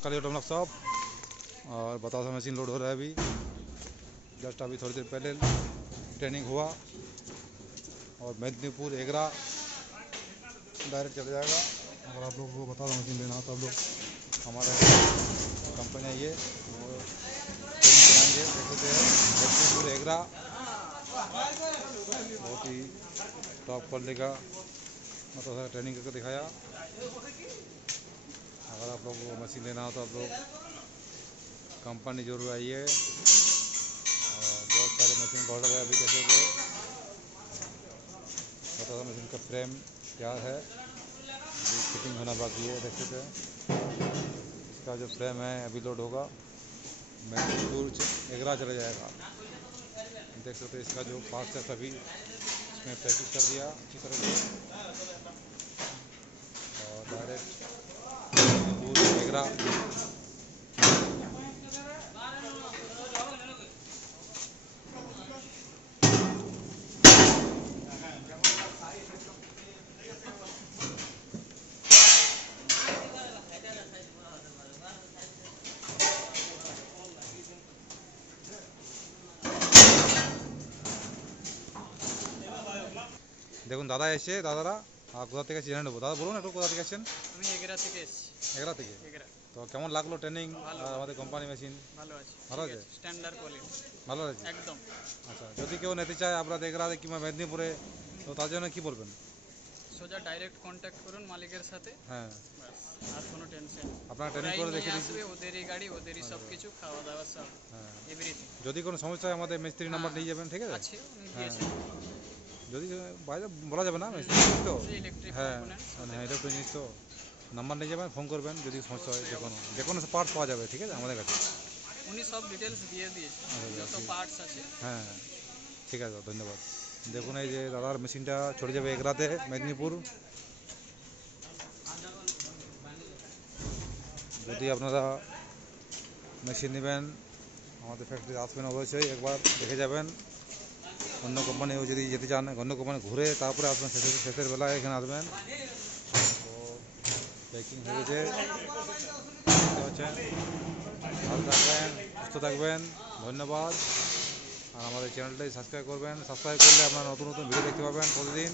Mahakali automotive shop. और बतासा machine load हो रहा है अभी, जस्ट अभी थोड़ी देर पहले ट्रेनिंग हुआ और मेदिनीपुर एगरा डायरेक्ट चला जाएगा। अगर आप लोगों को बतासा मशीन लेना हो तो आप लोग हमारे कंपनी आइए, वो ट्रेनिंग कराएंगे। देख सकते हैं मेदिनीपुर एगरा बहुत ही टॉप क्वालिटी का बतासा ट्रेनिंग करके दिखाया। अगर आप लोगों को मशीन लेना हो तो आप लोग कंपनी जरूर आइए। और बहुत सारे मशीन का ऑर्डर है अभी। जैसे कि बतासा मशीन का फ्रेम तैयार है, अभी फिटिंग होना बाकी है। देख सकते हैं इसका जो फ्रेम है अभी लोड होगा, मेदिनीपुर एगरा चला जाएगा। देख सकते हैं इसका जो पार्ट्स है सभी इसमें पैकेज कर दिया अच्छी तरह से और डायरेक्ट मेदिनीपुर एगरा। দেখুন দাদা এসে, দাদারা কোথা থেকে এসেছেন দাদা বলুন একটু, কোথা থেকে এসেছেন? আমি এগরা থেকে এসেছি। এগরা থেকে? তো কেমন লাগলো ট্রেনিং আর আমাদের কোম্পানি মেশিন? ভালো আছে। ভালো আছে, স্ট্যান্ডার্ড কোয়ালিটি ভালো আছে একদম। আচ্ছা, যদি কেউ নিতে চায় আপনাদের এগরাতে কিংবা মেদিনীপুরে, তো তার জন্য কি বলবেন? সোজা ডাইরেক্ট কন্ট্যাক্ট করুন মালিকের সাথে। হ্যাঁ, আর কোনো টেনশন, আপনারা ট্রেনিং করে দেখে দিচ্ছি। ওদেরই গাড়ি, ওদেরই সব কিছু, খাওয়া দাওয়া সব, হ্যাঁ, এভরিথিং। যদি কোনো সমস্যা হয় আমাদের মিস্ত্রি নাম্বার নিয়ে যাবেন, ঠিক আছে? হ্যাঁ, যদি বাইরে বলা যাবে না মিস্ত্রি তো, হ্যাঁ হ্যাঁ ইলেকট্রিক জিনিস তো, নাম্বার নিয়ে যাবেন, ফোন করবেন যদি সমস্যা হয়। যে কোনো পার্টস পাওয়া যাবে, ঠিক আছে আমাদের কাছে। উনি সব ডিটেলস দিয়ে দিয়েছে, যত পার্টস আছে। হ্যাঁ ঠিক আছে, ধন্যবাদ। দেখুন এই যে দাদার মেশিনটা চলে যাবে এগরাতে, মেদিনীপুর। যদি আপনারা মেশিন নেবেন আমাদের ফ্যাক্টরি আসবেন, অবশ্যই একবার দেখে যাবেন। অন্য কোম্পানিও যদি যেতে চান, অন্য কোম্পানি ঘুরে তারপরে আসবেন, শেষের বেলায় এখানে আসবেন। তো প্যাকিং হয়ে গেছে, দেখতে পাচ্ছেন। ভালো থাকবেন, সুস্থ থাকবেন, ধন্যবাদ। আর আমাদের চ্যানেলটাই সাবস্ক্রাইব করবেন। সাবস্ক্রাইব করলে আপনারা নতুন নতুন ভিডিও দেখতে পাবেন প্রতিদিন।